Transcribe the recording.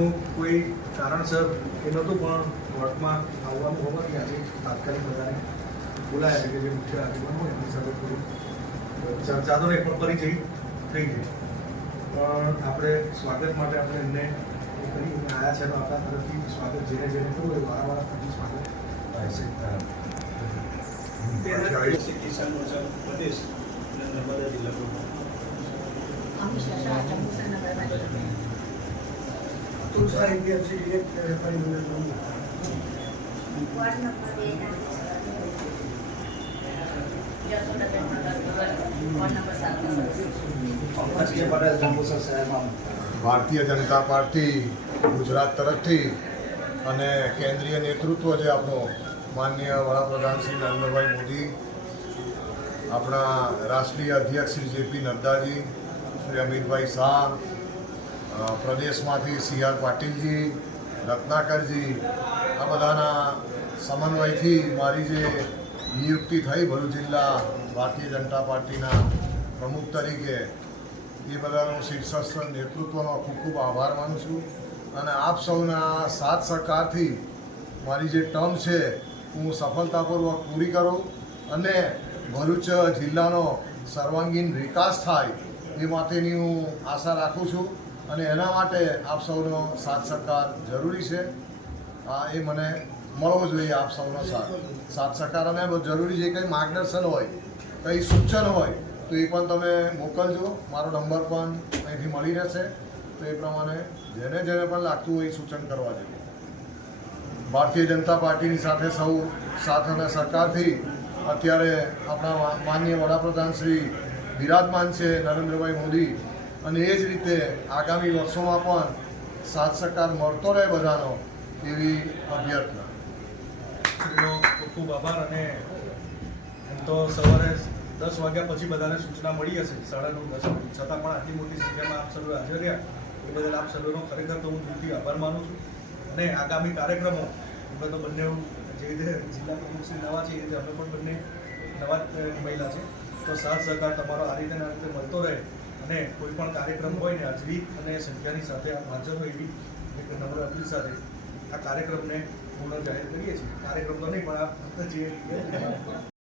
આજનું કોઈ કારણસર એ નહોતું પણ કોર્ટમાં આવવાનું હોવાથી આજે તાત્કાલિક બધાને બોલાયા કે જે મુખ્ય આગેવાન હોય એમની સાથે થોડી ચર્ચા તો નહીં પણ પરિચય થઈ ગઈ. પણ આપણે સ્વાગત માટે આપણે એમને એ કરી આવ્યા છે તો આપણા તરફથી સ્વાગત જેને જેને કરવું હોય વારંવાર આપણી સ્વાગત થાય છે કિસાન પ્રદેશ નર્મદા જિલ્લા વોર્ડ નંબર સાત પંકજ પટેલ જંબુસર શહેરમાં ભારતીય જનતા પાર્ટી ગુજરાત તરફથી અને કેન્દ્રીય નેતૃત્વ છે આપણો માનનીય વડાપ્રધાન શ્રી નરેન્દ્રભાઈ મોદી આપણા રાષ્ટ્રીય અધ્યક્ષ શ્રી જેપી નડ્ડાજી શ્રી અમિતભાઈ શાહ પ્રદેશમાંથી સી આર પાટીલજી, રત્નાકરજી, આ બધાના સમન્વયથી મારી જે નિયુક્તિ થઈ ભરૂચ જિલ્લા ભારતીય જનતા પાર્ટીના પ્રમુખ તરીકે, એ બધાનું શીર્ષસ્થ નેતૃત્વનો ખૂબ ખૂબ આભાર માનું છું. અને આપ સૌના સાથ સહકારથી મારી જે ટર્મ છે, હું સફળતાપૂર્વક પૂરી કરું અને ભરૂચ જિલ્લાનો સર્વાંગીણ વિકાસ થાય એ માટેની હું આશા રાખું છું. અને એના માટે આપ સૌનો સાથ સહકાર જરૂરી છે. આ એ મને મળવો જોઈએ આપ સૌનો સાથ. સાથ સહકાર અને જરૂરી જે કંઈ માર્ગદર્શન હોય, કંઈ સૂચન હોય, તો એ પણ તમે મોકલજો. મારો નંબર પણ અહીંથી મળી રહેશે. તો એ પ્રમાણે જેને જેને પણ લાગતું હોય એ સૂચન કરવા જોઈએ. ભારતીય જનતા પાર્ટીની સાથે સૌ સાથ અને સરકારથી અત્યારે આપણા માનનીય વડાપ્રધાન શ્રી બિરાજમાન છે નરેન્દ્રભાઈ મોદી. અને એ જ રીતે આગામી વર્ષોમાં પણ સાથ સહકાર મળતો રહે બધાનો એવી અભ્યર્થના. ખૂબ આભાર અને એમ તો સવારે દસ વાગ્યા પછી બધાને સૂચના મળી હશે. સાડા નવ, દસ છતાં પણ આટલી મોટી સંખ્યામાં આપ સર્વે હાજર રહ્યા. એ બદલ આપ સર્વેનો ખરેખર તો હું દિલથી આભાર માનું છું. અને આગામી કાર્યક્રમો અમે તો બંને જે રીતે જિલ્લા પ્રમુખ નવા છે, એ રીતે અમે પણ બંને નવા મહિલા છે. તો સાથ સહકાર તમારો આ રીતે આ રીતે મળતો રહે. અને કોઈ પણ કાર્યક્રમ હોય ને હાજરી અને સંખ્યાની સાથે હાજર હોય એવી એક નમ્ર અપીલ સાથે આ કાર્યક્રમને પૂર્ણ જાહેર કરીએ છીએ. કાર્યક્રમ તો નહીં, પણ આ જે